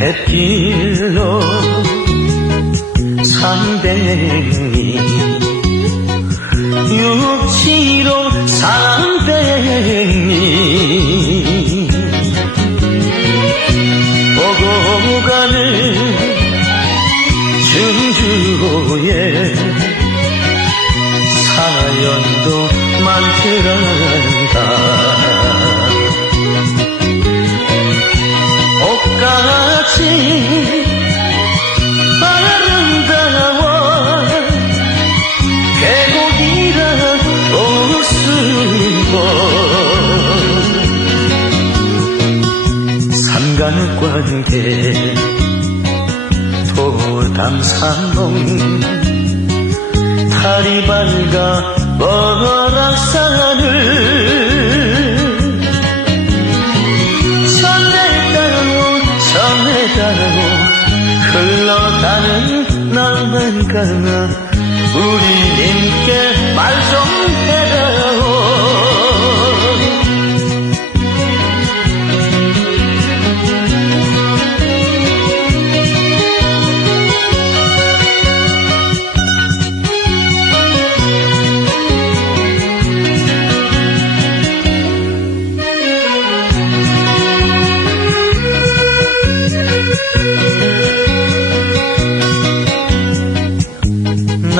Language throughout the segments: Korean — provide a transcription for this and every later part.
뱃길로 삼백리 육지로 삼백리 보고 가는 증주에 사연도 많더란다. 옷같이 웃음고 산간의 관계 도담산동 달이 밝아 월악산을. 전해가고 전해가고 흘러가는 낭만강아 우리 님께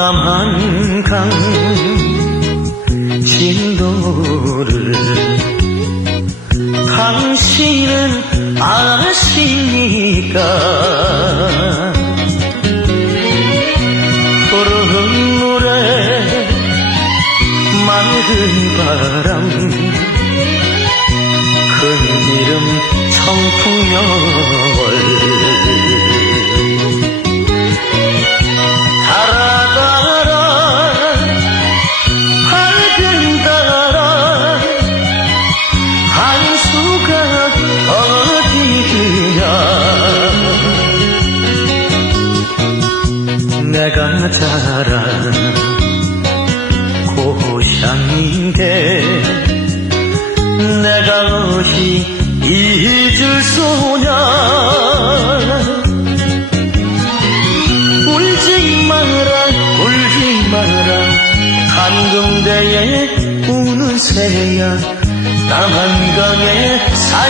남한강 진도를 당신은 아십니까 푸른 물에 맑은 바람 큰 이름 청풍명 내가 자란 고향인데 내가 어시 잊을 소냐? 울지 마라 울지 마라. 한금대에 우는 새야 남한강에 사연